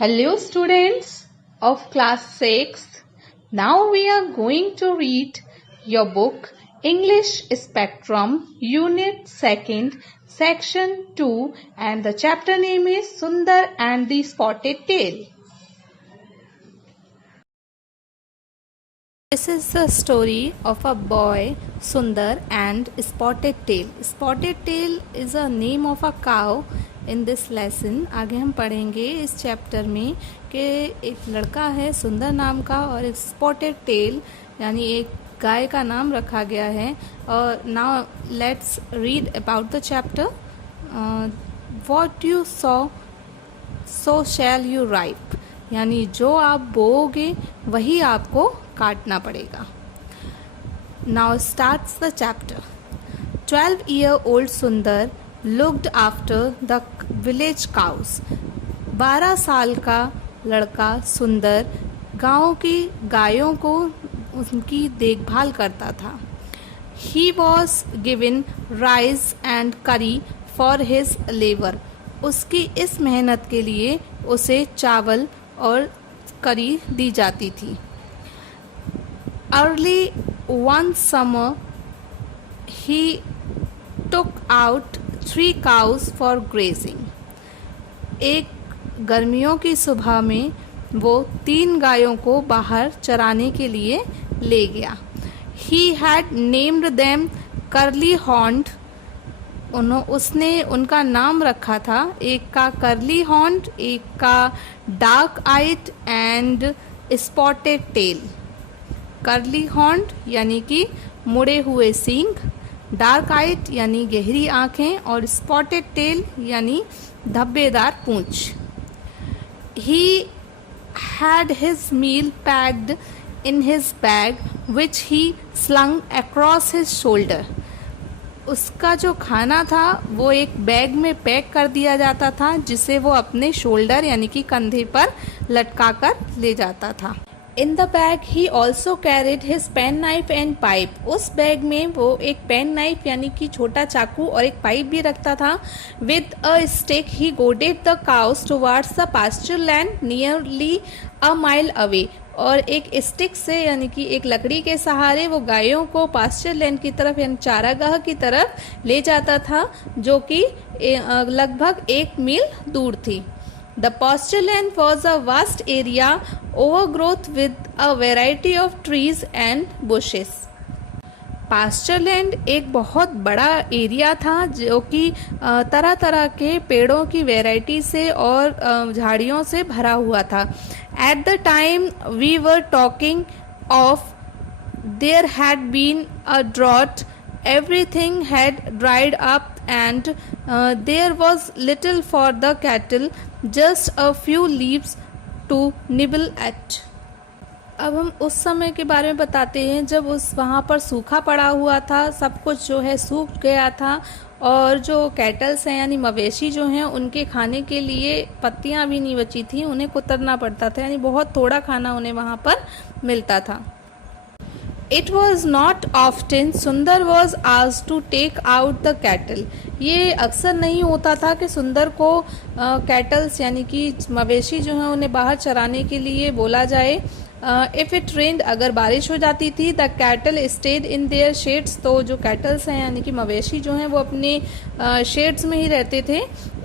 Hello students of class 6. Now we are going to read your book English Spectrum Unit 2nd Section 2 and the chapter name is Sundar and the Spotted Tail. This is the story of a boy Sundar and Spotted Tail. Spotted Tail is a name of a cow in this lesson. आगे हम पढ़ेंगे इस chapter में कि एक लड़का है सुंदर नाम का और एक स्पॉटेड टेल यानी एक गाय का नाम रखा गया है. और now let's read about the chapter. What you so shall you ripe, यानी जो आप बोओगे वही आपको काटना पड़ेगा. Now starts the chapter. 12-year-old सुंदर looked after the village cows. 12 साल का लड़का सुंदर गांव की गायों को उनकी देखभाल करता था. He was given rice and curry for his labor. उसकी इस मेहनत के लिए उसे चावल और करी दी जाती थी. Early one summer he took out 3 cows for grazing. एक गर्मियों की सुबह में वो 3 गायों को बाहर चराने के लिए ले गया. He had named them curly horned. उसने उनका नाम रखा था, एक का कर्ली हॉर्न्ड, एक का dark eyed and spotted tail. Curly horned यानी कि मुड़े हुए सींग, डार्क आइट यानी गहरी आंखें और स्पॉटेड टेल यानी धब्बेदार पूंछ. He had his meal packed in his bag which he slung across his shoulder. उसका जो खाना था वो एक बैग में पैक कर दिया जाता था जिसे वो अपने शोल्डर यानी कि कंधे पर लटका कर ले जाता था. In the bag he also carried his pen knife and pipe. उस बैग में वो एक पेन नाइफ यानी कि छोटा चाकू और एक पाइप भी रखता था. With a stick he goaded the cows towards the pasture land nearly a mile away. और एक स्टिक से यानी कि एक लकड़ी के सहारे वो गायों को पास्चर लैंड की तरफ यानी चारागाह की तरफ ले जाता था जो कि लगभग 1 मील दूर थी. The pasture land was a vast area overgrowth with a variety of trees and bushes. Pasture land एक बहुत बड़ा एरिया था जो कि तरह तरह के पेड़ों की वैरायटी से और झाड़ियों से भरा हुआ था. At the time we were talking of, there had been a drought. Everything had dried up and there was little for the cattle, just a few leaves to nibble at. अब हम उस समय के बारे में बताते हैं जब उस वहाँ पर सूखा पड़ा हुआ था, सब कुछ जो है सूख गया था और जो कैटल्स हैं यानी मवेशी जो हैं उनके खाने के लिए पत्तियाँ भी नहीं बची थी, उन्हें कुतरना पड़ता था, यानी बहुत थोड़ा खाना उन्हें वहाँ पर मिलता था. It was not often सुंदर was asked to take out the cattle. ये अक्सर नहीं होता था कि सुंदर को कैटल्स यानी कि मवेशी जो हैं उन्हें बाहर चराने के लिए बोला जाए. इफ़ इट रेन्ड, अगर बारिश हो जाती थी, the cattle stayed in their shades, तो जो कैटल्स हैं यानी कि मवेशी जो हैं वो अपने शेड्स में ही रहते थे.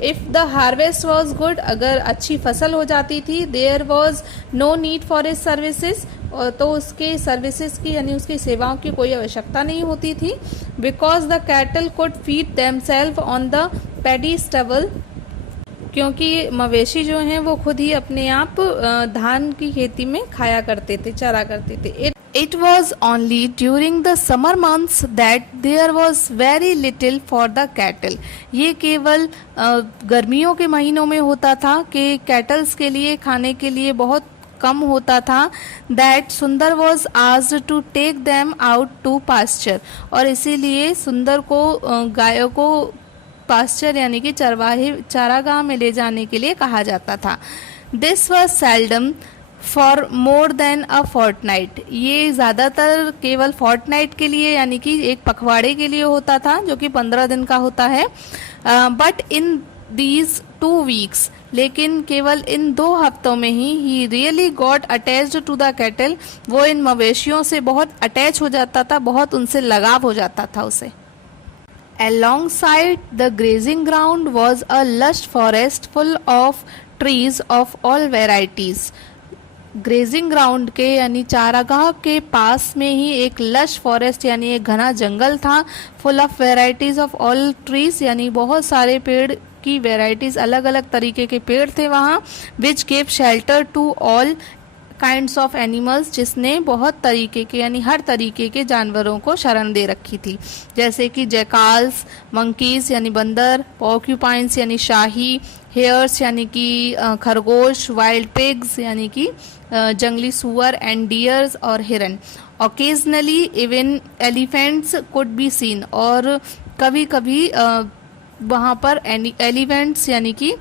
If the harvest was good, अगर अच्छी फसल हो जाती थी, there was no need for his services, तो उसके सर्विसेज की यानी उसकी सेवाओं की कोई आवश्यकता नहीं होती थी. Because the cattle could feed themselves on the paddy stubble, क्योंकि मवेशी जो हैं वो खुद ही अपने आप धान की खेती में खाया करते थे, चरा करते थे. It was only during the summer months that there was very little for the cattle. ये केवल गर्मियों के महीनों में होता था कि कैटल्स के लिए खाने के लिए बहुत कम होता था. That सुंदर was asked to take them out to pasture. और इसीलिए सुंदर को गायों को पास्चर यानी कि चारागाह में ले जाने के लिए कहा जाता था. This was seldom for more than a fortnight. ये ज़्यादातर केवल फोर्टनाइट के लिए यानी कि एक पखवाड़े के लिए होता था जो कि 15 दिन का होता है. बट इन दीज 2 weeks लेकिन केवल इन 2 हफ्तों में ही really got attached to the cattle, वो इन मवेशियों से बहुत अटैच हो जाता था, बहुत उनसे लगाव हो जाता था उसे। Alongside the grazing ground was a lush forest full of trees of all varieties. Grazing ground के यानी चारागाह के पास में ही एक लश फॉरेस्ट यानी एक घना जंगल था, full of varieties of all trees यानी बहुत सारे पेड़ की वेराइटीज, अलग अलग तरीके के पेड़ थे वहाँ, which gave shelter to all kinds of animals, जिसने बहुत तरीके के यानी हर तरीके के जानवरों को शरण दे रखी थी, जैसे कि जैकाल्स, मंकीज यानी बंदर, पॉर्क्यूपाइंस यानी शाही, हेयर्स यानी कि खरगोश, वाइल्ड पिग्स यानी कि जंगली सुअर, एंड डियर्स और हिरन। Occasionally even elephants could be seen, और कभी कभी वहाँ पर एलिफेंट्स यानी कि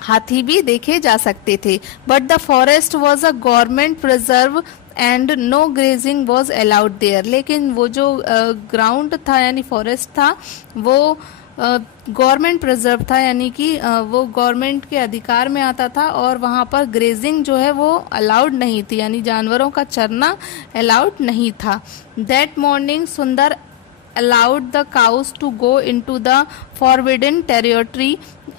हाथी भी देखे जा सकते थे। But the forest was a government preserve and no grazing was allowed there, लेकिन वो जो ग्राउंड था यानी फॉरेस्ट था वो गवर्नमेंट प्रिजर्व था, यानी कि वो गवर्नमेंट के अधिकार में आता था, और वहाँ पर ग्रेजिंग जो है वो अलाउड नहीं थी, यानी जानवरों का चरना अलाउड नहीं था। दैट मॉर्निंग सुंदर allowed the cows to go into the forbidden territory,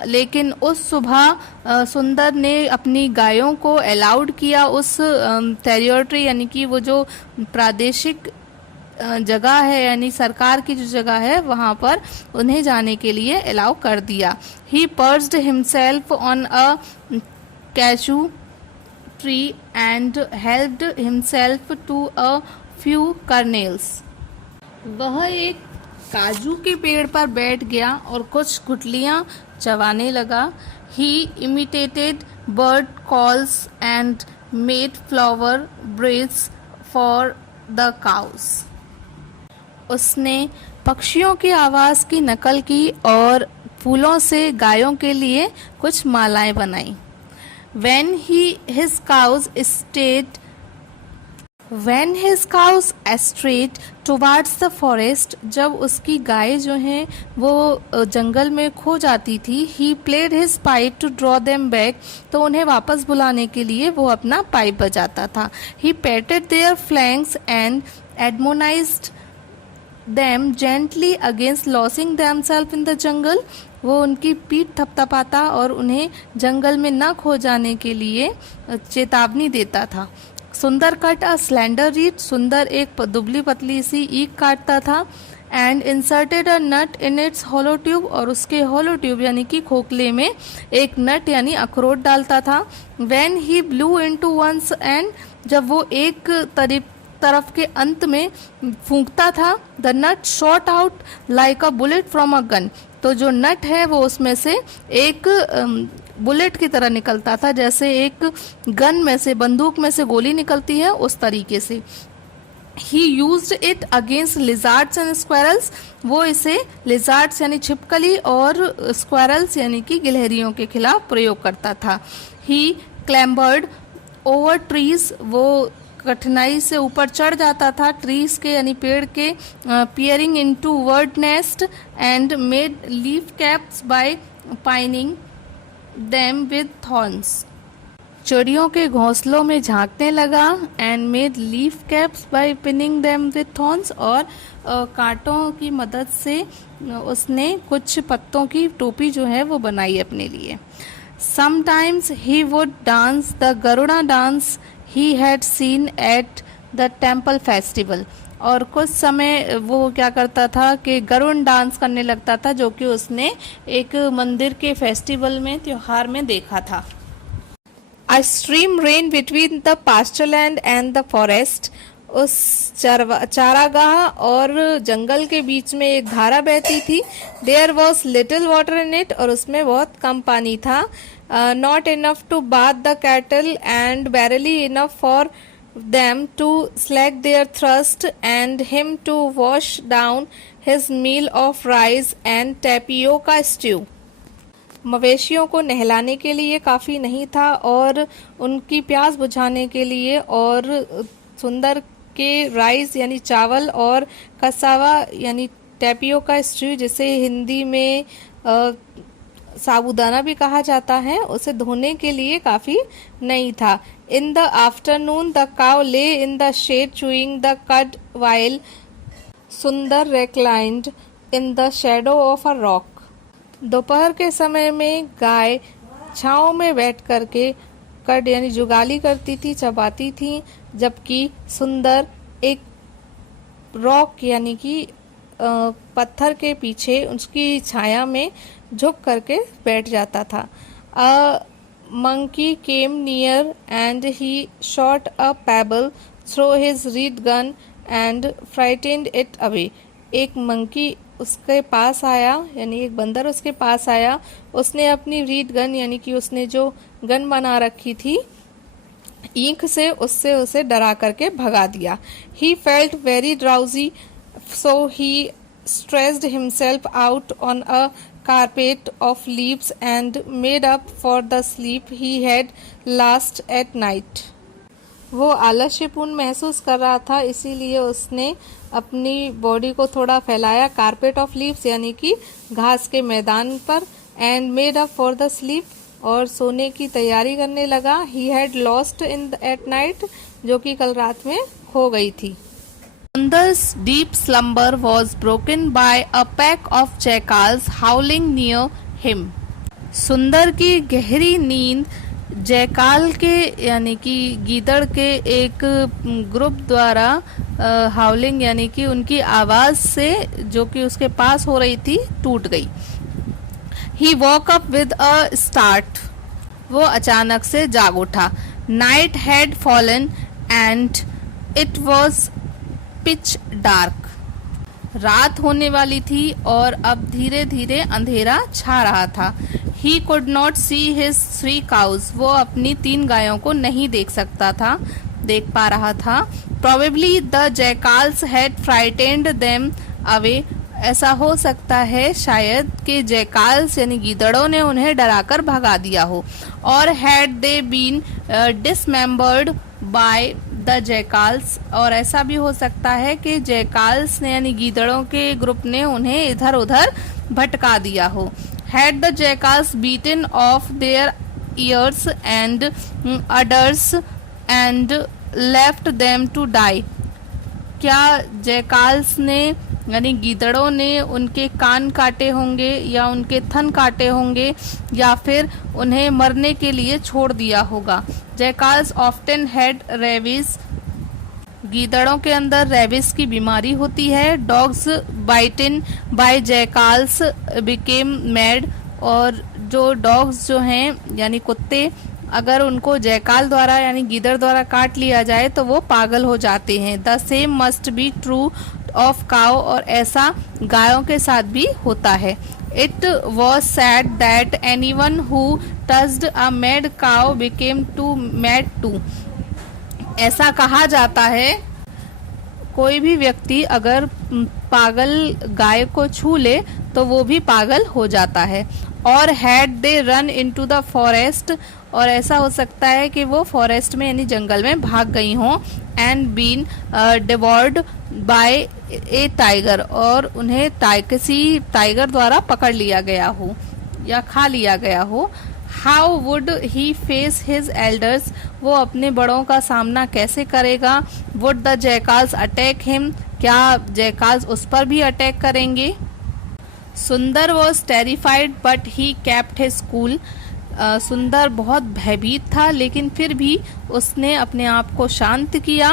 लेकिन उस सुबह सुंदर ने अपनी गायों को अलाउड किया उस टेरिटरी यानी कि वो जो प्रादेशिक जगह है यानी सरकार की जो जगह है वहाँ पर उन्हें जाने के लिए अलाउ कर दिया। He perched himself on a cashew tree and helped himself to a few kernels. वह एक काजू के पेड़ पर बैठ गया और कुछ गुठलियां चबाने लगा। He imitated bird calls and made flower breaths for the cows. उसने पक्षियों की आवाज की नकल की और फूलों से गायों के लिए कुछ मालाएं बनाई। When his cows strayed towards the forest, जब उसकी गाय जो हैं वो जंगल में खो जाती थी, he played his pipe to draw them back, तो उन्हें वापस बुलाने के लिए वो अपना पाइप बजाता था। He patted their flanks and admonished them gently against losing themselves in the jungle, वो उनकी पीठ थपथपाता और उन्हें जंगल में न खो जाने के लिए चेतावनी देता था। सुंदर कट अ स्लेंडर रीड, सुंदर एक दुबली पतली सी ईख काटता था। And inserted a nut in its hollow tube, और उसके होलो ट्यूब यानी कि खोखले में एक नट यानी अखरोट डालता था। When he blew into one's end, जब वो एक तरफ के अंत में फूंकता था, the nut shot out like a bullet from a gun, तो जो नट है वो उसमें से एक बुलेट की तरह निकलता था, जैसे एक गन में से बंदूक में से गोली निकलती है उस तरीके से। He used it against lizards and squirrels, वो इसे lizards यानी छिपकली और squirrels यानी कि गिलहरियों के खिलाफ प्रयोग करता था। He clambered over trees, वो कठिनाई से ऊपर चढ़ जाता था ट्रीज के यानी पेड़ के। peering into bird nest and made leaf caps by pining them with thorns, चिड़ियों के घोंसलों में झांकने लगा। And made leaf caps by pinning them with thorns, और कांटों की मदद से उसने कुछ पत्तों की टोपी जो है वो बनाई अपने लिए। Sometimes he would dance the Garuda dance he had seen at the temple festival, और कुछ समय वो क्या करता था कि गरुड़ डांस करने लगता था, जो कि उसने एक मंदिर के फेस्टिवल में त्योहार में देखा था। A stream ran between the pasture land and the forest, उस चारागाह और जंगल के बीच में एक धारा बहती थी। There was little water in it, और उसमें बहुत कम पानी था। Not enough to bathe the cattle and barely enough for them to slake their thirst and him to wash down his meal of rice and tapioca stew. मवेशियों को नहलाने के लिए काफ़ी नहीं था और उनकी प्यास बुझाने के लिए, और सुंदर के राइस यानी चावल और कसावा यानी टैपियोका स्ट्यू, जिसे हिंदी में साबूदाना भी कहा जाता है, उसे धोने के लिए काफी नहीं था। In the afternoon the cow lay in the shed chewing the cud while Sundar reclined in the shadow of a rock. दोपहर के समय में गाय छांव में बैठ करके कड यानी जुगाली करती थी, चबाती थी, जबकि सुंदर एक रॉक यानी कि पत्थर के पीछे उसकी छाया में झुक करके बैठ जाता था। A monkey came near and he shot a pebble through his reed gun and frightened it away. एक मंकी उसके पास आया, यानी एक बंदर उसके पास आया, उसने अपनी रीड गन यानी कि उसने जो गन बना रखी थी ईंख से उससे उसे डरा करके भगा दिया। He felt very drowsy so he stretched himself out on a carpet of leaves and made up for the sleep he had lost at night. वो आलस्यपूर्ण महसूस कर रहा था, इसीलिए उसने अपनी बॉडी को थोड़ा फैलाया कारपेट ऑफ लीव्स यानी कि घास के मैदान पर, and made up for the sleep, और सोने की तैयारी करने लगा। He had lost in at night, जो कि कल रात में खो गई थी। Sundar's deep slumber was broken by a pack of jackals howling near him. सुंदर की गहरी नींद जयकाल के यानी कि गीदड़ के एक ग्रुप द्वारा हाउलिंग यानी कि उनकी आवाज से, जो कि उसके पास हो रही थी, टूट गई। He woke up with a start. वो अचानक से जाग उठा। Night had fallen and it was pitch dark. रात होने वाली थी और अब धीरे धीरे अंधेरा छा रहा था। He could not see his 3 cows। वो अपनी 3 गायों को नहीं देख पा रहा था। Probably the jackals had frightened them away. ऐसा हो सकता है शायद कि जैकाल्स यानी गीदड़ों ने उन्हें डराकर भगा दिया हो। और had they been dismembered by the jackals, और ऐसा भी हो सकता है कि जैकाल्स ने यानी गीदड़ों के ग्रुप ने उन्हें इधर उधर भटका दिया हो। Had the jackals bitten off their ears and udders and left them to die. क्या जैकाल्स ने यानी गीदड़ों ने उनके कान काटे होंगे या उनके थन काटे होंगे या फिर उन्हें मरने के लिए छोड़ दिया होगा। Jackals often had rabies. गीदड़ों के अंदर रेबीज की बीमारी होती है। Dogs bitten by jackals became mad. और जो डॉग्स जो हैं यानी कुत्ते, अगर उनको जैकाल द्वारा यानी गीदड़ द्वारा काट लिया जाए तो वो पागल हो जाते हैं। The same must be true of cow. और ऐसा गायों के साथ भी होता है। It was said that anyone who touched a mad cow became too mad too. ऐसा कहा जाता है कोई भी व्यक्ति अगर पागल गाय को छू ले तो वो भी पागल हो जाता है। और had they run into the forest. और ऐसा हो सकता है कि वो फॉरेस्ट में यानी जंगल में भाग गई हों। And been devoured by a tiger. और उन्हें किसी टाइगर द्वारा पकड़ लिया गया हो या खा लिया गया हो। How would he face his elders. वो अपने बड़ों का सामना कैसे करेगा। Would the jackals attack him. क्या जैकाल्स उस पर भी अटैक करेंगे। Sundar was terrified but he kept his cool. Sundar बहुत भयभीत था लेकिन फिर भी उसने अपने आप को शांत किया।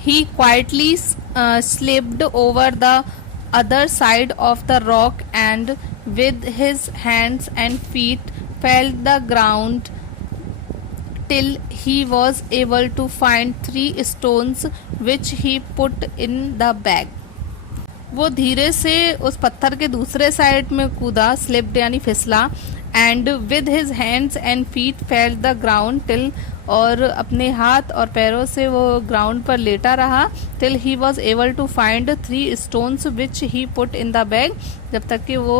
He quietly slipped over the other side of the rock and with his hands and feet felt the ground till he was able to find 3 stones which he put in the bag. वो धीरे से उस पत्थर के दूसरे side में कूदा, slipped यानी फिसला, and with his hands and feet felt the ground till. और अपने हाथ और पैरों से वो ग्राउंड पर लेटा रहा। Till he was able to find 3 stones which he put in the bag. जब तक कि वो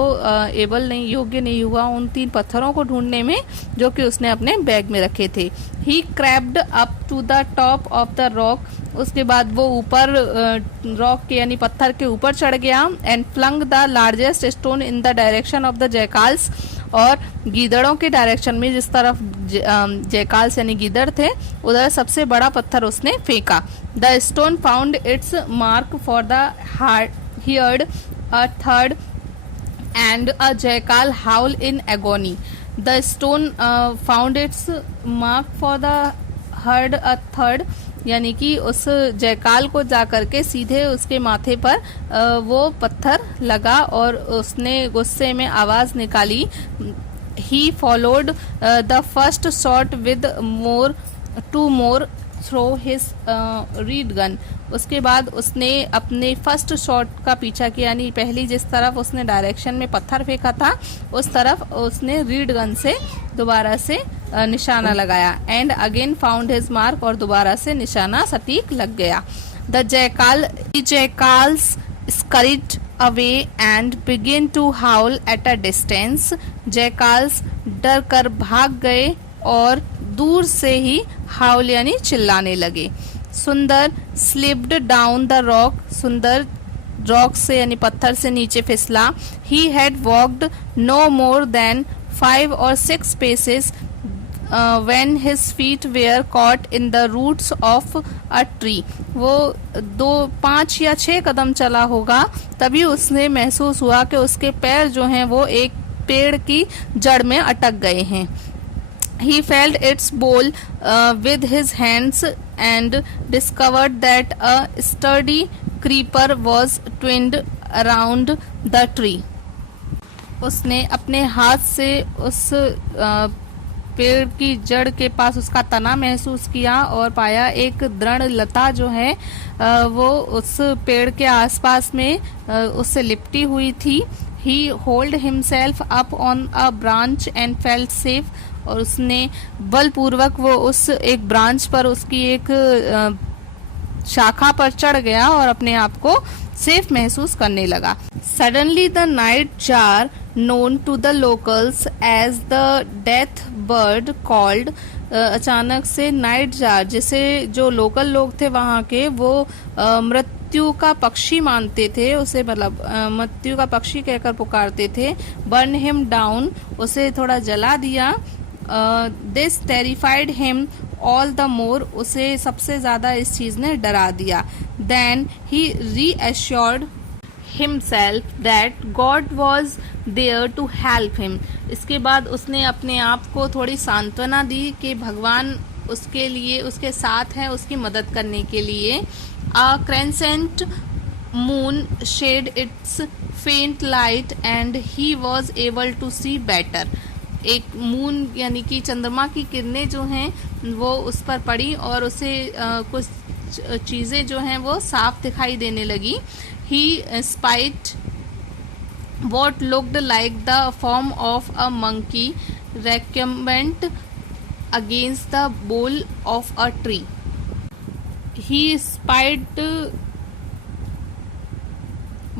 योग्य नहीं हुआ उन 3 पत्थरों को ढूंढने में जो कि उसने अपने बैग में रखे थे। He crabbed up to the top of the rock. उसके बाद वो ऊपर रॉक के यानी पत्थर के ऊपर चढ़ गया। And flung the largest stone in the direction of the jackals. और गीदड़ों के डायरेक्शन में, जिस तरफ जयकाल्स यानी गीदड़ थे, उधर सबसे बड़ा पत्थर उसने फेंका। The stone found it's mark for the heard a third and a jackal howl in agony. The stone found its mark for the heard a third, यानी कि उस जयकाल को जा करके सीधे उसके माथे पर वो पत्थर लगा और उसने गुस्से में आवाज निकाली। He followed the first shot with two more through his reed gun. उसके बाद उसने अपने फर्स्ट शॉट का पीछा किया, यानी पहली जिस तरफ उसने डायरेक्शन में पत्थर फेंका था उस तरफ उसने रीड गन से दोबारा से निशाना लगाया। And again found his mark, और दोबारा से निशाना सटीक लग गया। The jackals scurried away and begin to howl at a distance. Jackals डर कर भाग गए और दूर से ही हाउल यानी चिल्लाने लगे। Sundar slipped down the rock, Sundar rock से यानी पत्थर से नीचे फिसला। He had walked no more than 5 or 6 paces when his feet were caught in the roots of a tree. वो 5 या 6 कदम चला होगा, तभी उसने महसूस हुआ कि उसके पैर जो हैं वो एक पेड़ की जड़ में अटक गए हैं। He felt its bole with his hands and discovered that a sturdy creeper was twined around the tree. उसने अपने हाथ से उस पेड़ की जड़ के पास उसका तना महसूस किया और पाया एक दृढ़ लता जो है वो उस पेड़ के आसपास में उससे लिपटी हुई थी। He hauled himself up on a branch and felt safe. और उसने बलपूर्वक वो उस एक ब्रांच पर, उसकी एक शाखा पर चढ़ गया और अपने आप को सेफ महसूस करने लगा। Suddenly the nightjar, known to the locals as the death bird called, अचानक से नाइट जार, जिसे जो लोकल लोग थे वहाँ के वो मृत्यु का पक्षी मानते थे उसे, मतलब मृत्यु का पक्षी कहकर पुकारते थे। बर्न हिम डाउन, उसे थोड़ा जला दिया। This terrified him all the more, उसे सबसे ज्यादा इस चीज ने डरा दिया। Then he reassured himself that God was there to help him. इसके बाद उसने अपने आप को थोड़ी सांत्वना दी कि भगवान उसके लिए, उसके साथ है, उसकी मदद करने के लिए। A crescent moon shed its faint light and he was able to see better. एक मून यानी कि चंद्रमा की किरणें जो हैं वो उस पर पड़ी और उसे कुछ चीजें जो हैं वो साफ दिखाई देने लगी। ही spite what looked like the form of a monkey recumbent against the bole of a tree. He spied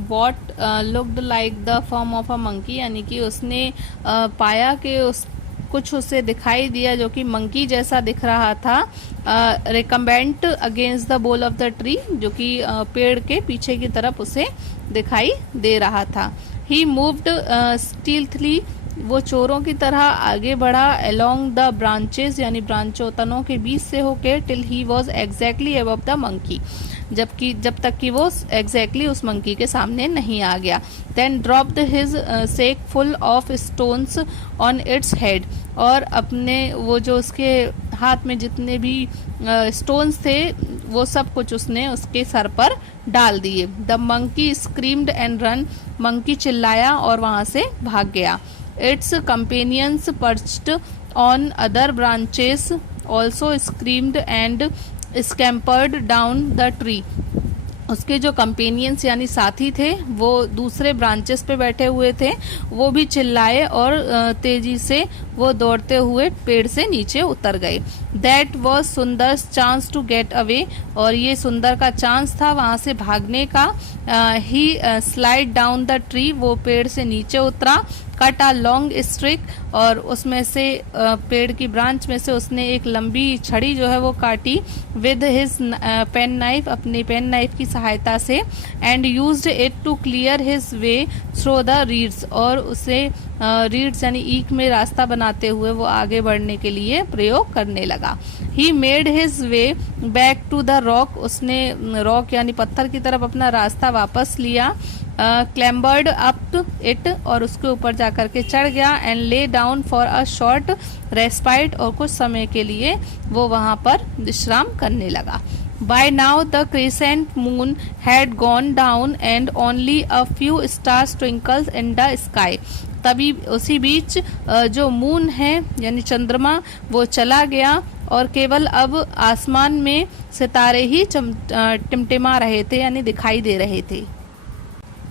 what looked like the form of a monkey, यानी कि उसने पाया कि कुछ उसे दिखाई दिया जो कि मंकी जैसा दिख रहा था। Recumbent against the bowl of the tree, जो कि पेड़ के पीछे की तरफ उसे दिखाई दे रहा था। ही मूव्ड स्टील्थली, वो चोरों की तरह आगे बढ़ा। अलोंग द ब्रांचेस, यानी ब्रांचों तनों के बीच से होके, till he was exactly above the monkey, जब तक कि वो एग्जैक्टली उस मंकी के सामने नहीं आ गया। Then dropped his sack full of stones on its head, और अपने वो जो उसके हाथ में जितने भी स्टोन्स थे वो सब कुछ उसने उसके सर पर डाल दिए। The monkey screamed and ran, monkey चिल्लाया और वहां से भाग गया। Its companions perched on other branches also screamed and scampered down the tree. उसके जो कंपेनियंस यानी साथी थे वो दूसरे ब्रांचेस पे बैठे हुए थे, वो भी चिल्लाए और तेजी से वो दौड़ते हुए पेड़ से नीचे उतर गए। That was Sundar's chance to get away, और ये सुंदर का चांस था वहां से भागने का। ही स्लाइड डाउन द ट्री, वो पेड़ से नीचे उतरा। कट अ लॉन्ग स्ट्रिक, और उसमें से पेड़ की ब्रांच में से उसने एक लंबी छड़ी जो है वो काटी। विद हिज पेन नाइफ, अपनी पेन नाइफ की सहायता से। And used it to clear his way through the reeds, और उसे रीड्स यानी ईख में रास्ता बनाते हुए वो आगे बढ़ने के लिए प्रयोग करने लगा। He made his way back to the rock, उसने रॉक यानी पत्थर की तरफ अपना रास्ता वापस लिया। क्लैम्बर्ड अप इट, और उसके ऊपर जाकर के चढ़ गया। And lay down for a short respite, और कुछ समय के लिए वो वहां पर विश्राम करने लगा। By now the crescent moon had gone down and only a few stars twinkled in the sky. तभी उसी बीच जो मून है यानी चंद्रमा वो चला गया, और केवल अब आसमान में सितारे ही टिमटिमा रहे थे यानी दिखाई दे रहे थे।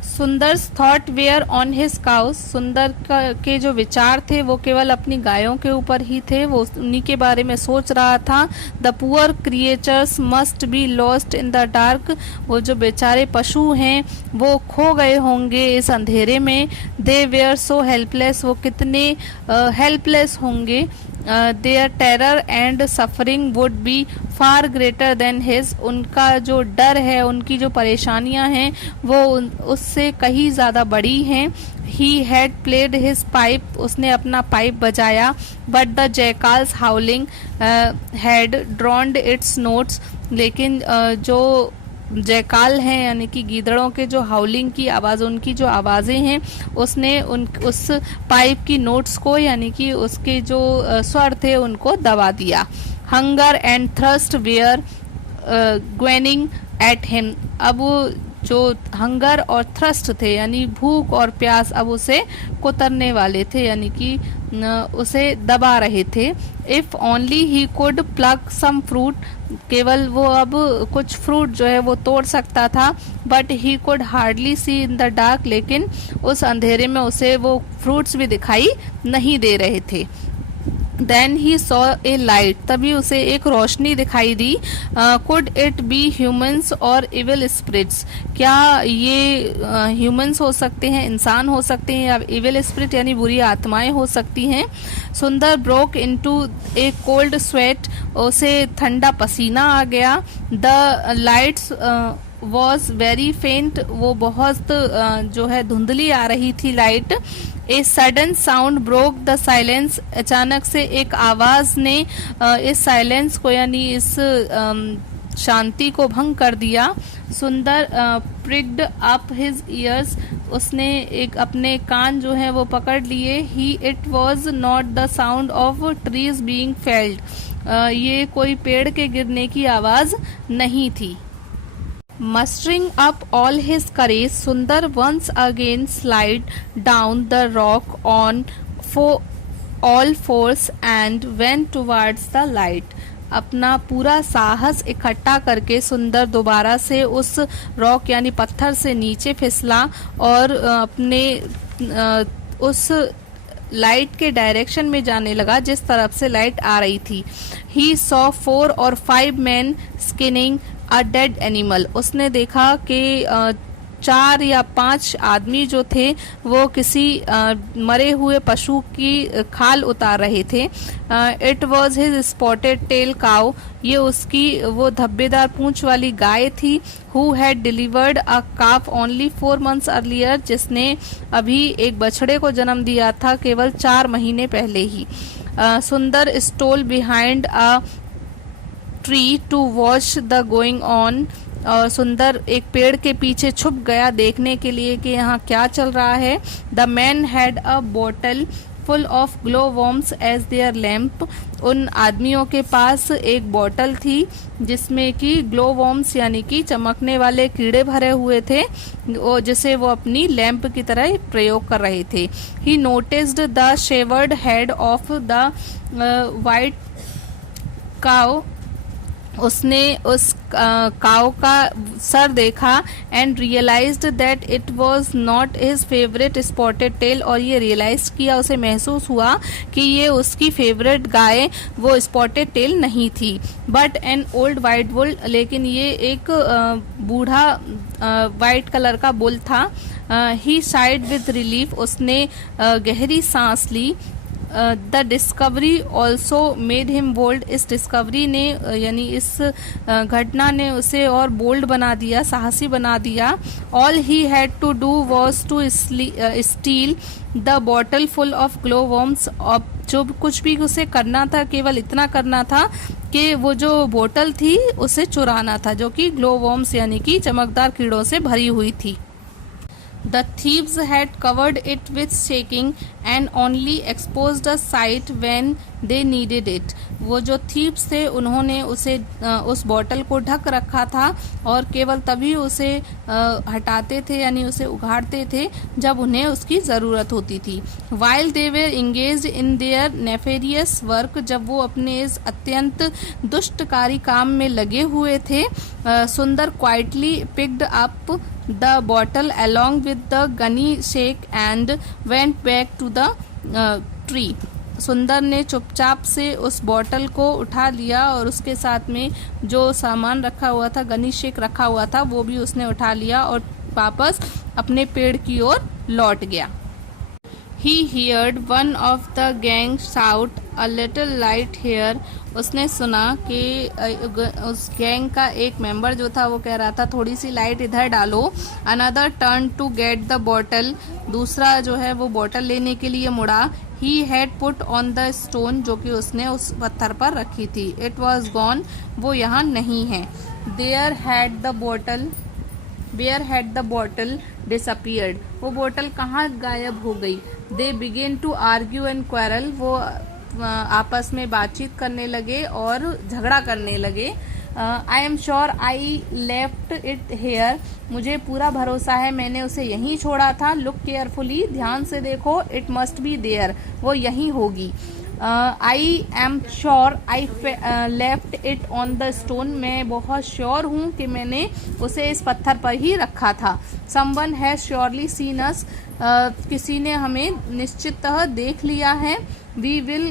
Sundar's thought were on his cows, Sundar के जो विचार थे वो केवल अपनी गायों के ऊपर ही थे, वो उन्हीं के बारे में सोच रहा था। The poor creatures must be lost in the dark, वो जो बेचारे पशु हैं वो खो गए होंगे इस अंधेरे में। दे वेयर सो हेल्पलेस, वो कितने हेल्पलेस होंगे। Their terror and suffering would be far greater than his, उनका जो डर है, उनकी जो परेशानियां हैं वो उससे कहीं ज़्यादा बड़ी हैं। He had played his pipe, उसने अपना पाइप बजाया। But the jackals howling had drowned its notes, लेकिन जो जयकाल हैं यानी कि गीदड़ों के जो हाउलिंग की आवाज़, उनकी जो आवाज़ें हैं उसने उस पाइप की नोट्स को यानी कि उसके जो स्वर थे उनको दबा दिया। Hunger and thirst were gnawing at him, अब जो हंगर और थ्रस्ट थे यानी भूख और प्यास अब उसे कुतरने वाले थे यानी कि उसे दबा रहे थे। If only he could pluck some fruit, केवल वो अब कुछ फ्रूट जो है वो तोड़ सकता था। But he could hardly see in the dark, लेकिन उस अंधेरे में उसे वो फ्रूट्स भी दिखाई नहीं दे रहे थे। Then he saw a light, तभी उसे एक रोशनी दिखाई दी। कुड इट बी ह्यूमंस और इविल स्पिरिट्स, क्या ये ह्यूमंस हो सकते हैं, इंसान हो सकते हैं, या इविल स्पिरिट यानी बुरी आत्माएं हो सकती हैं। सुंदर ब्रोक इनटू ए कोल्ड स्वेट, उसे ठंडा पसीना आ गया। द लाइट्स वॉज वेरी फेंट, वो बहुत जो है धुंधली आ रही थी light. A sudden sound broke the silence, अचानक से एक आवाज ने इस साइलेंस को यानी इस शांति को भंग कर दिया। सुंदर प्रिक्ड अप हिज ईयर्स, उसने एक अपने कान जो है वो पकड़ लिए। He it was not the sound of trees being felled, ये कोई पेड़ के गिरने की आवाज नहीं थी। Mustering up all his courage, Sundar once again slid down the rock on all fours and went towards the light. अपना पूरा साहस इकट्ठा करके सुंदर दोबारा से उस रॉक यानी पत्थर से नीचे फिसला और अपने उस लाइट के डायरेक्शन में जाने लगा जिस तरफ से लाइट आ रही थी। He saw 4 or 5 men skinning a dead animal, उसने देखा कि 4 या 5 आदमी जो थे वो किसी मरे हुए पशु की खाल उतार रहे थे। It was his spotted tail cow, ये उसकी वो धब्बेदार पूंछ वाली गाय थी। Who had delivered a calf only 4 months earlier, जिसने अभी एक बछड़े को जन्म दिया था केवल 4 महीने पहले ही। Sundar stole behind a tree to watch the going on, और सुंदर एक पेड़ के पीछे छुप गया देखने के लिए कि यहाँ क्या चल रहा है। The man had a bottle full of glow worms as their lamp, उन आदमियों के पास एक बॉटल थी जिसमें कि ग्लो वॉर्म्स यानी कि चमकने वाले कीड़े भरे हुए थे, जिसे वो अपनी लैंप की तरह प्रयोग कर रहे थे। He noticed the severed head of the white cow उसने उस काऊ का सर देखा and realised that it was not his favourite spotted tail, और ये रियलाइज किया, उसे महसूस हुआ कि ये उसकी फेवरेट गाय वो स्पॉटेड टेल नहीं थी, but an old white bull, लेकिन ये एक बूढ़ा वाइट कलर का बुल था। ही साइड विद रिलीफ, उसने गहरी सांस ली। The discovery also made him bold, इस डिस्कवरी ने यानी इस घटना ने उसे और बोल्ड बना दिया, साहसी बना दिया। All he had to do was to steal the bottle full of glow worms, जो कुछ भी उसे करना था केवल इतना करना था कि वो जो बोतल थी उसे चुराना था, जो कि ग्लो वर्म्स यानी कि चमकदार कीड़ों से भरी हुई थी। The thieves had covered it with shaking and only exposed the sight when they needed it. वो जो thieves थे उन्होंने उसे उस बॉटल को ढक रखा था और केवल तभी उसे हटाते थे यानी उसे उघाड़ते थे जब उन्हें उसकी ज़रूरत होती थी। While they were engaged in their nefarious work, जब वो अपने इस अत्यंत दुष्टकारी काम में लगे हुए थे, सुंदर quietly picked up the bottle along with the gunny shake and went back to the tree. सुंदर ने चुपचाप से उस बॉटल को उठा लिया और उसके साथ में जो सामान रखा हुआ था, गनी शेक रखा हुआ था, वो भी उसने उठा लिया और वापस अपने पेड़ की ओर लौट गया। He heard one of the gang shout, "A little light here." उसने सुना कि उस गैंग का एक मेंबर जो था वो कह रहा था थोड़ी सी लाइट इधर डालो। Another turned to get the bottle. दूसरा जो है वो बॉटल लेने के लिए मुड़ा। He had put on the stone, जो कि उसने उस पत्थर पर रखी थी। It was gone. वो यहाँ नहीं है। There had the bottle. Where had the bottle disappeared? वो बोतल कहाँ गायब हो गई? They began to argue and quarrel. वो आपस में बातचीत करने लगे और झगड़ा करने लगे। I am sure I left it here. मुझे पूरा भरोसा है मैंने उसे यहीं छोड़ा था। Look carefully. ध्यान से देखो। It must be there. वो यहीं होगी। I am sure I left it on the stone. मैं बहुत श्योर हूँ कि मैंने उसे इस पत्थर पर ही रखा था। Someone has surely seen us. किसी ने हमें निश्चिततः देख लिया है। We will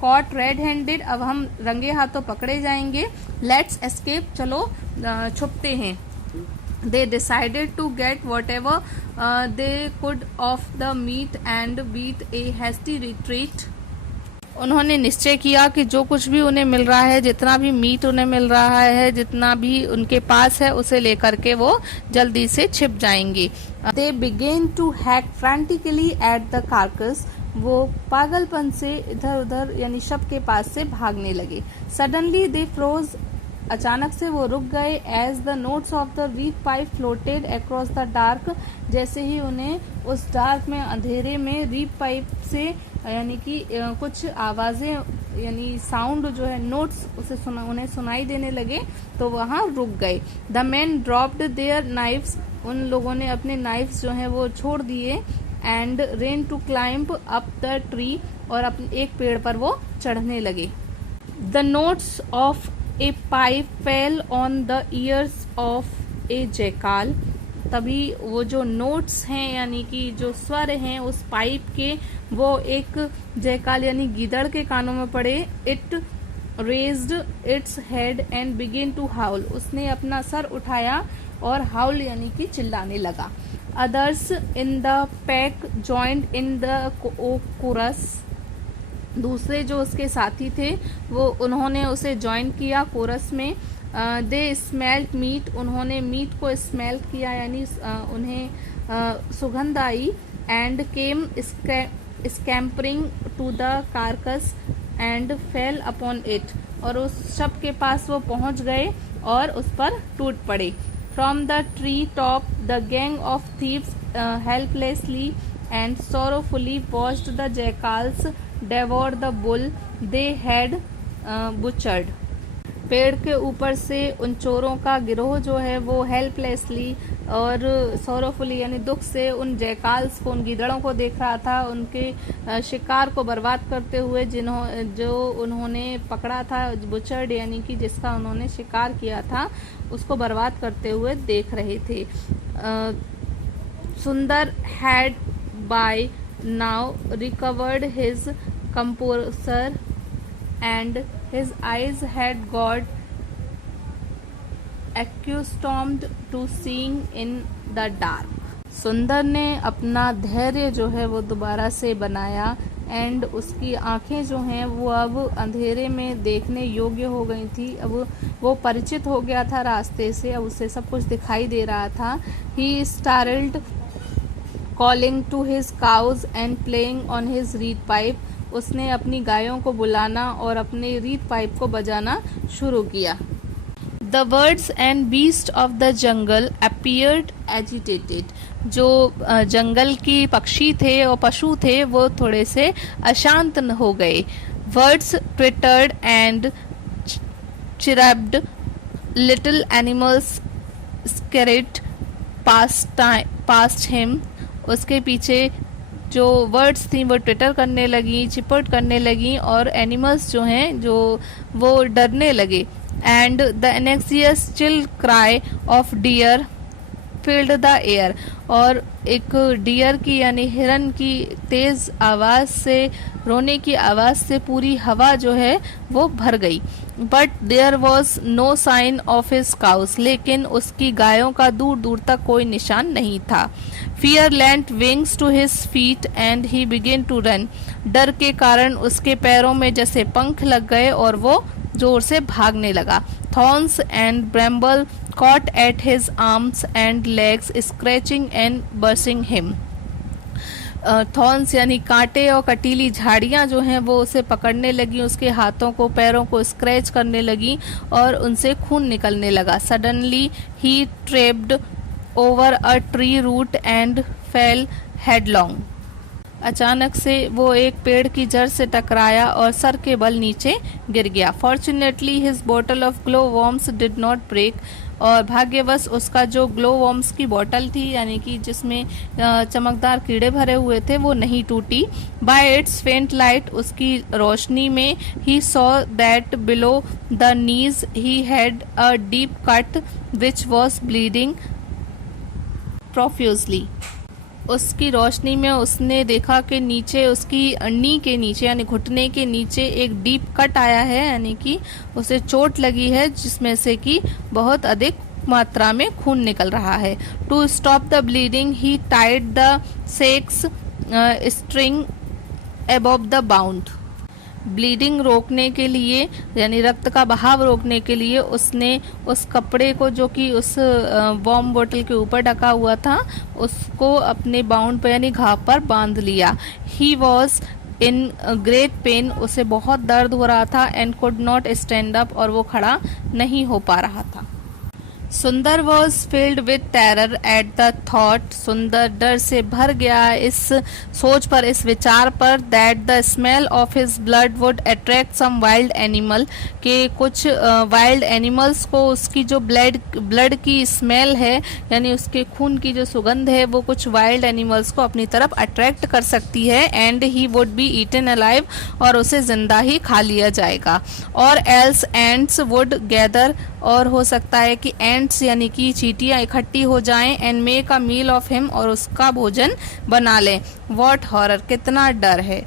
caught red-handed. अब हम रंगे हाथों पकड़े जाएंगे। Let's escape. चलो छुपते हैं। They decided to get whatever they could of the meat and beat a hasty retreat. उन्होंने निश्चय किया कि जो कुछ भी उन्हें मिल रहा है, जितना भी मीट उन्हें मिल रहा है, जितना भी उनके पास है, उसे लेकर के वो जल्दी से छिप जाएंगे। They began to hack frantically at the carcass. वो पागलपन से इधर उधर यानी शव के पास से भागने लगे। Suddenly they froze. अचानक से वो रुक गए। As the notes of the weak pipe floated across the dark, जैसे ही उन्हें उस डार्क में अंधेरे में रीप पाइप से यानी कि कुछ आवाज़ें यानी साउंड जो है नोट्स उन्हें सुनाई देने लगे तो वहाँ रुक गए। The man dropped their knives, उन लोगों ने अपने नाइफ्स जो हैं वो छोड़ दिए। And ran to climb up the tree, और अपने एक पेड़ पर वो चढ़ने लगे। The notes of a pipe fell on the ears of a jackal, तभी वो जो नोट्स हैं यानी कि जो स्वर हैं उस पाइप के, वो एक जैकाल यानी गीदड़ के कानों में पड़े। It raised its head and begin to howl, उसने अपना सर उठाया और हाउल यानी कि चिल्लाने लगा। Others in the pack joined in the coarse, दूसरे जो उसके साथी थे वो उन्होंने उसे ज्वाइन किया कोरस में। दे स्मेल्ट मीट, उन्होंने मीट को स्मेल किया यानी उन्हें सुगंध आई। And came scampering to the carcass and fell upon it, और उस शव के पास वो पहुंच गए और उस पर टूट पड़े। From the tree top the gang of thieves helplessly and sorrowfully watched the jackals devour the bull they had butchered. पेड़ के ऊपर से उन चोरों का गिरोह जो है वो हेल्पलेसली और सोरोफुली यानी दुख से उन जयकाल्स को, उन गीदड़ों को देख रहा था, उनके शिकार को बर्बाद करते हुए जो उन्होंने पकड़ा था, बुचर्ड यानी कि जिसका उन्होंने शिकार किया था, उसको बर्बाद करते हुए देख रहे थे। Sundar had by now recovered his composure and his eyes had got accustomed to seeing in the dark. सुंदर ने अपना धैर्य जो है वो दोबारा से बनाया एंड उसकी आंखें जो हैं वो अब अंधेरे में देखने योग्य हो गई थी। अब वो परिचित हो गया था रास्ते से, अब उसे सब कुछ दिखाई दे रहा था। He startled calling to his cows and playing on his reed pipe. उसने अपनी गायों को बुलाना और अपने रीड पाइप को बजाना शुरू किया। The birds and beasts of the jungle appeared agitated. जो जंगल की पक्षी थे और पशु थे वो थोड़े से अशांत हो गए। Birds twittered and chirped. Little animals scurried past him. उसके पीछे जो वर्ड्स थी वो ट्विटर करने लगी, चिपट करने लगी और एनिमल्स जो हैं जो वो डरने लगे। And the एनेक्सियस chill cry of dear filled the air. और एक डियर की यानी हिरन की तेज आवाज से, रोने की आवाज से पूरी हवा जो है वो भर गई। But there was no sign of his cows. लेकिन उसकी गायों का दूर दूर तक कोई निशान नहीं था। Fear lent wings to his feet and he begin to run. डर के कारण उसके पैरों में जैसे पंख लग गए और वो जोर से भागने लगा। Thorns and bramble caught at his arms and legs, scratching and bursting him. Thorns यानी कांटे और कटीली झाड़ियां जो हैं वो उसे पकड़ने लगी, उसके हाथों को, पैरों को स्क्रैच करने लगी और उनसे खून निकलने लगा। Suddenly he tripped over a tree root and fell headlong. अचानक से वो एक पेड़ की जड़ से टकराया और सर के बल नीचे गिर गया। Fortunately his bottle of glow worms did not break. और भाग्यवश उसका जो ग्लो वॉर्म्स की बोतल थी यानी कि जिसमें चमकदार कीड़े भरे हुए थे वो नहीं टूटी। बाय इट्स फेंट लाइट, उसकी रोशनी में he saw that below the knees he had a deep cut which was bleeding profusely. उसकी रोशनी में उसने देखा कि नीचे उसकी नी के नीचे यानी घुटने के नीचे एक डीप कट आया है, यानी कि उसे चोट लगी है जिसमें से कि बहुत अधिक मात्रा में खून निकल रहा है। To stop the bleeding he tied the sex string above the bound. Bleeding रोकने के लिए यानी रक्त का बहाव रोकने के लिए उसने उस कपड़े को जो कि उस वॉर्म बोतल के ऊपर ढका हुआ था उसको अपने बाउंड पर यानी घाव पर बांध लिया। He was in great pen, उसे बहुत दर्द हो रहा था। And could not stand up, और वो खड़ा नहीं हो पा रहा था। सुंदर was filled with terror at the thought. सुंदर डर से भर गया इस सोच पर, इस विचार पर, that the smell of his blood would attract some wild animal, के कुछ वाइल्ड एनिमल्स को उसकी जो ब्लड की स्मेल है यानी उसके खून की जो सुगंध है वो कुछ वाइल्ड एनिमल्स को अपनी तरफ अट्रैक्ट कर सकती है। And he would be eaten alive, और उसे जिंदा ही खा लिया जाएगा। और एल्स एंट्स वुड गैदर, और हो सकता है कि एंट्स यानी कि चींटियां इकट्ठी हो जाएं and make a meal of him, और उसका भोजन बना लें। व्हाट हॉरर, कितना डर है।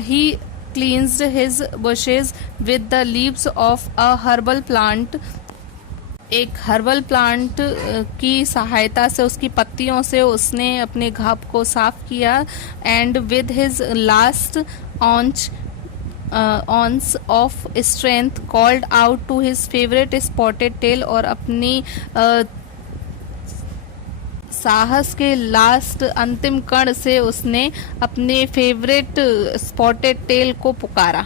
He cleansed his bruises with the leaves of a herbal plant. एक हर्बल प्लांट की सहायता से, उसकी पत्तियों से उसने अपने घाव को साफ किया। And with his last ounce of strength called out to his favourite spotted tail, और अपनी साहस के लास्ट अंतिम कण से उसने अपने फेवरेट स्पॉटेड टेल को पुकारा।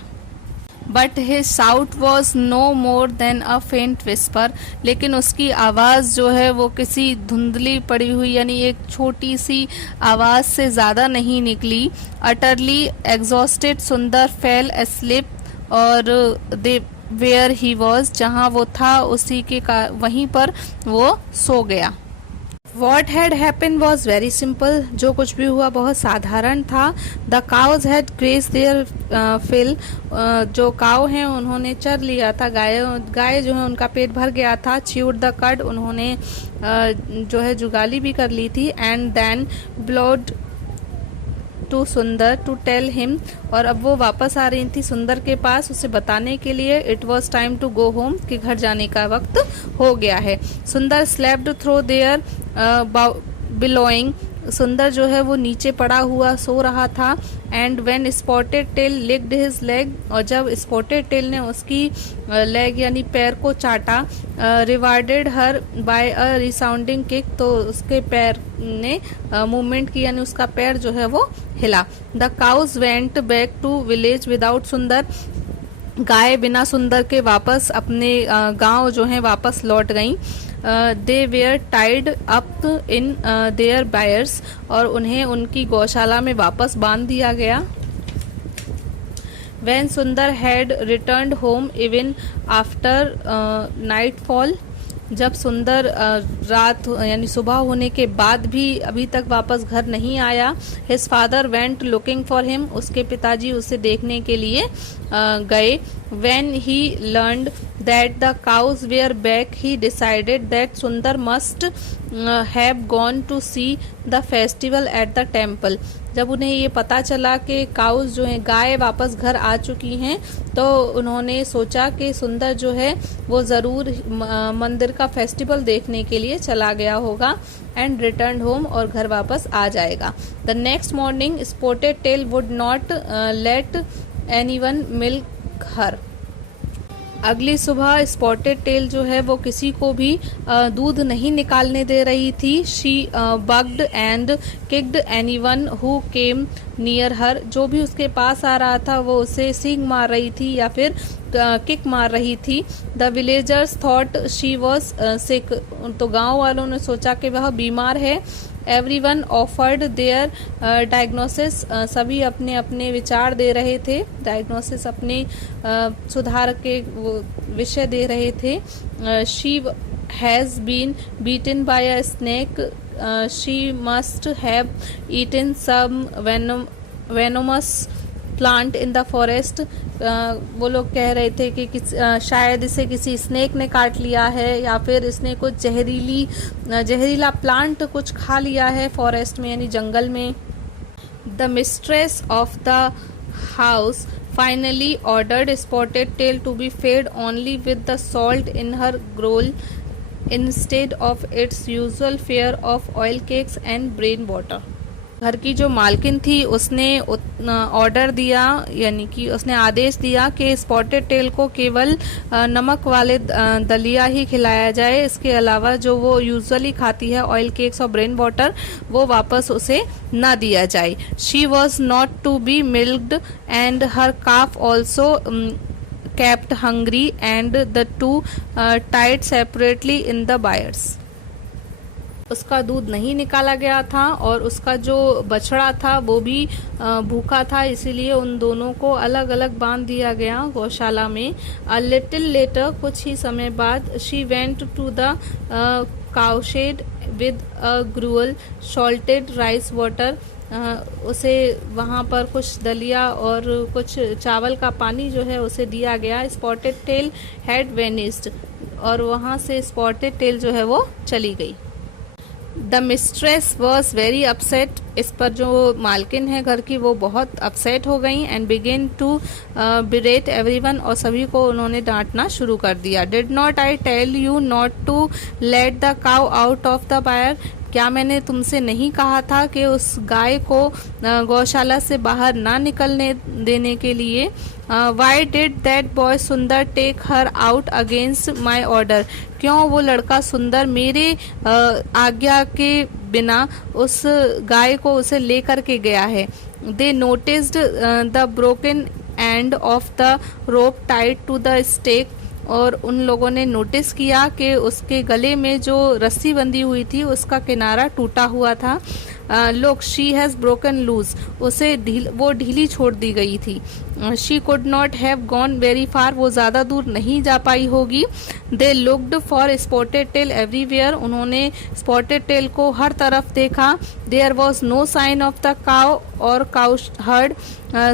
But his shout was no more than a faint whisper, लेकिन उसकी आवाज़ जो है वो किसी धुंधली पड़ी हुई यानी एक छोटी सी आवाज़ से ज़्यादा नहीं निकली। अटरली एग्जॉस्टेड सुंदर फेल एस्लिप, और दे वेयर ही वॉज, जहाँ वो था उसी के वहीं पर वो सो गया। What had happened was very simple. जो कुछ भी हुआ बहुत साधारण था. The cows had grazed their fill. जो काव हैं उन्होंने चर लिया था. गाय जो है उनका पेट भर गया था. Chewed the cud. उन्होंने जो है जुगाली भी कर ली थी. And then blowed टू सुंदर टू टेल हिम. और अब वो वापस आ रही थी सुंदर के पास उसे बताने के लिए. It was time to go home, कि घर जाने का वक्त हो गया है. सुंदर स्लेप्ड थ्रू देयर बिलोइंग. सुंदर जो है वो नीचे पड़ा हुआ सो रहा था. And when Spotted Tail licked his leg. और जब स्पॉटेड टेल ने उसकी लेग यानी पैर को चाटा. Rewarded her by a resounding kick. तो उसके पैर ने मूवमेंट की यानी उसका पैर जो है वो हिला. The cows went back to village without Sundar. गाय बिना सुंदर के वापस अपने गांव जो है वापस लौट गईं. They were tied up in their byres. और उन्हें उनकी गौशाला में वापस बांध दिया गया. When सुंदर had returned home even after nightfall. जब सुंदर रात यानी सुबह होने के बाद भी अभी तक वापस घर नहीं आया. His father went looking for him. उसके पिताजी उसे देखने के लिए गए. When he learned that the cows were back, he decided that Sundar must have gone to see the festival at the temple. जब उन्हें ये पता चला कि काउस जो हैं गाय वापस घर आ चुकी हैं तो उन्होंने सोचा कि सुंदर जो है वो ज़रूर मंदिर का फेस्टिवल देखने के लिए चला गया होगा. And return home. और घर वापस आ जाएगा. The next morning spotted tail would not let anyone milk her. अगली सुबह स्पॉटेड टेल जो है वो किसी को भी दूध नहीं निकालने दे रही थी. She bugged and kicked anyone who came near her. जो भी उसके पास आ रहा था वो उसे सींग मार रही थी या फिर किक मार रही थी. The villagers thought she was sick. तो गांव वालों ने सोचा कि वह बीमार है. Everyone offered their diagnosis. सभी अपने अपने विचार दे रहे थे. डायग्नोसिस अपने सुधार के विषय दे रहे थे. She has been bitten by a snake. She must have eaten some venomous plant in the forest. वो लोग कह रहे थे कि शायद इसे किसी स्नेक ने काट लिया है या फिर इसने कुछ जहरीला प्लांट कुछ खा लिया है फॉरेस्ट में यानी जंगल में. The mistress of the house finally ordered Spotted Tail to be fed only with the salt in her gruel instead of its usual fare of oil cakes and bran water. घर की जो मालकिन थी उसने ऑर्डर दिया यानी कि उसने आदेश दिया कि स्पॉटेड टेल को केवल नमक वाले दलिया ही खिलाया जाए. इसके अलावा जो वो यूजुअली खाती है ऑयल केक्स और ब्रेन वाटर वो वापस उसे ना दिया जाए. She was not to be milked and her calf also kept hungry and the two tied separately in the byres. उसका दूध नहीं निकाला गया था और उसका जो बछड़ा था वो भी भूखा था. इसीलिए उन दोनों को अलग अलग बांध दिया गया गौशाला में. A little later. कुछ ही समय बाद. She went to the cowshed with a gruel salted rice water. उसे वहाँ पर कुछ दलिया और कुछ चावल का पानी जो है उसे दिया गया. Spotted Tail had vanished. और वहाँ से स्पॉटेड टेल जो है वो चली गई. The mistress was very upset. इस पर जो मालकिन है घर की वो बहुत अपसेट हो गई. And begin to berate everyone. और सभी को उन्होंने डांटना शुरू कर दिया. Did not I tell you not to let the cow out of the byre. क्या मैंने तुमसे नहीं कहा था कि उस गाय को गौशाला से बाहर ना निकलने देने के लिए. Why did that boy Sundar take her out against my order. क्यों वो लड़का सुंदर मेरे आज्ञा के बिना उस गाय को उसे लेकर के गया है. They noticed the broken end of the rope tied to the stake. और उन लोगों ने नोटिस किया कि उसके गले में जो रस्सी बंधी हुई थी उसका किनारा टूटा हुआ था. Look she has broken loose, उसे वो ढीली छोड़ दी गई थी। She could not have gone very far, वो ज्यादा दूर नहीं जा पाई होगी। They looked for Spotted Tail everywhere, उन्होंने स्पॉटेड टेल को हर तरफ देखा। There was no sign of the cow or cowherd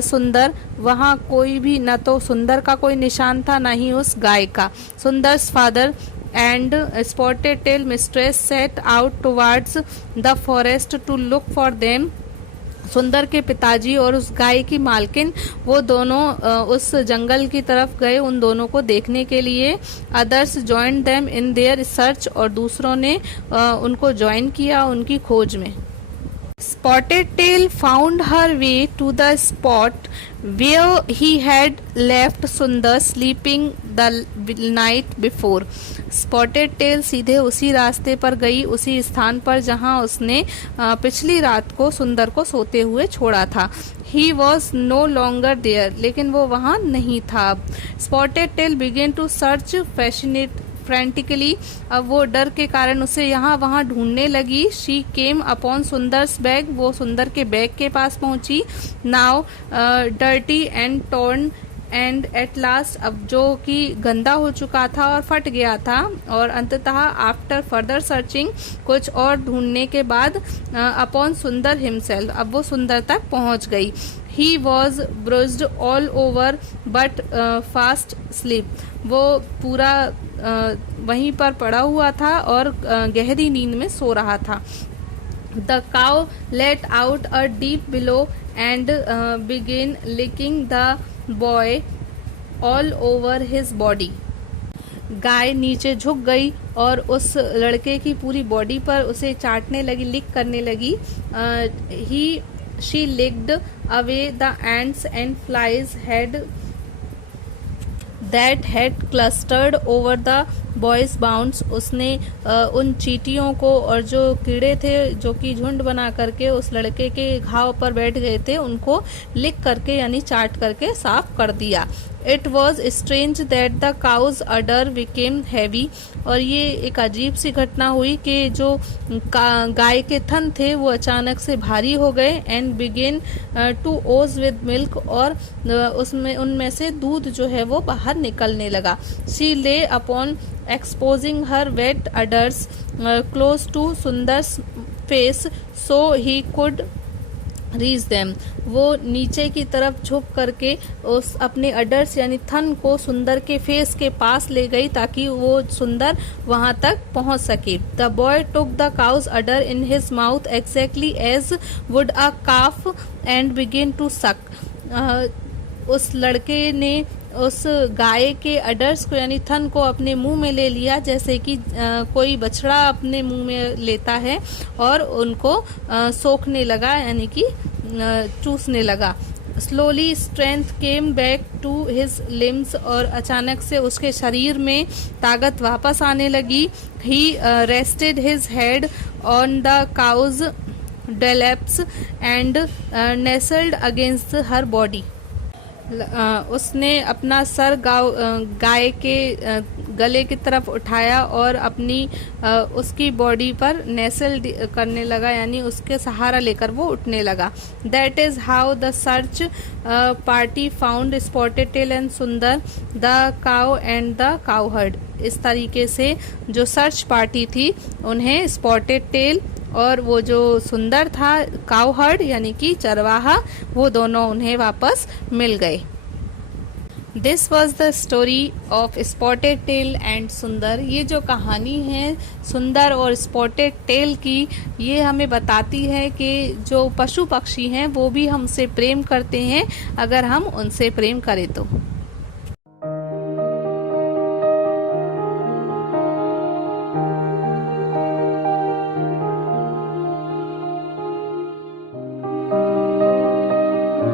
Sundar, वहाँ कोई भी, न तो सुंदर का कोई निशान था न ही उस गाय का। Sundas father and spotted tail mistress set out towards the forest to look for them. सुंदर के पिताजी और उस गाय की मालकिन वो दोनों उस जंगल की तरफ गए उन दोनों को देखने के लिए। Others joined them in their search, और दूसरों ने उनको ज्वाइन किया उनकी खोज में। Spotted Tail found her way to the spot where he had left Sundar sleeping the night before. Spotted Tail सीधे उसी रास्ते पर गई, उसी स्थान पर जहां उसने पिछली रात को सुंदर को सोते हुए छोड़ा था। He was no longer there, लेकिन वो वहां नहीं था। Spotted Tail began to search frantically, अब वो डर के कारण उसे यहाँ वहाँ ढूंढने लगी। She came upon Sundas bag, वो सुंदर के बैग के पास पहुंची। Now dirty and torn and at last, अब जो कि गंदा हो चुका था और फट गया था, और अंततः आफ्टर फर्दर सर्चिंग, कुछ और ढूंढने के बाद, अपॉन सुंदर हिमसेल्फ, अब वो सुंदर तक पहुंच गई। He was bruised all over but fast asleep, वो पूरा वहीं पर पड़ा हुआ था और गहरी नींद में सो रहा था। The cow let out a deep bellow and began licking the boy all over his body. गाय नीचे झुक गई और उस लड़के की पूरी बॉडी पर उसे चाटने लगी, लिक करने लगी। She licked away the ants and flies that had clustered over the boy's bounds. उसने उन चींटियों को और जो कीड़े थे जो कि झुंड बना करके उस लड़के के घाव पर बैठ गए थे, उनको लिक करके यानी चाट करके साफ कर दिया। It was strange that the cow's udder became heavy, और ये एक अजीब सी घटना हुई कि जो गाय के थन थे वो अचानक से भारी हो गए। And began to ooze with milk, और उसमें उनमें से दूध जो है वो बाहर निकलने लगा। She lay upon exposing her wet udders close to Sundar's face so he could reach them, वो नीचे की तरफ झुक करके उस अपने अडर्स यानी थन को सुंदर के फेस के पास ले गई ताकि वो सुंदर वहां तक पहुंच सके। The boy took the cow's udder in his mouth exactly as would a calf and begin to suck, उस लड़के ने उस गाय के अडर्स को यानी थन को अपने मुंह में ले लिया जैसे कि कोई बछड़ा अपने मुंह में लेता है और उनको सोखने लगा यानी कि चूसने लगा। Slowly strength came back to his limbs, और अचानक से उसके शरीर में ताकत वापस आने लगी। He rested his head on the cow's dewlaps and nuzzled against her body, उसने अपना सर गाय के गले की तरफ उठाया और अपनी उसकी बॉडी पर नेसल करने लगा यानी उसके सहारा लेकर वो उठने लगा। That is how the search party found spotted tell and Sundar the cow and the cowherd, इस तरीके से जो सर्च पार्टी थी उन्हें स्पॉटेड टेल और वो जो सुंदर था काउ हर्ड यानी कि चरवाहा, वो दोनों उन्हें वापस मिल गए। This was the story of Spotted tell and Sundar. ये जो कहानी है सुंदर और स्पॉटेड टेल की, ये हमें बताती है कि जो पशु पक्षी हैं वो भी हमसे प्रेम करते हैं अगर हम उनसे प्रेम करें तो।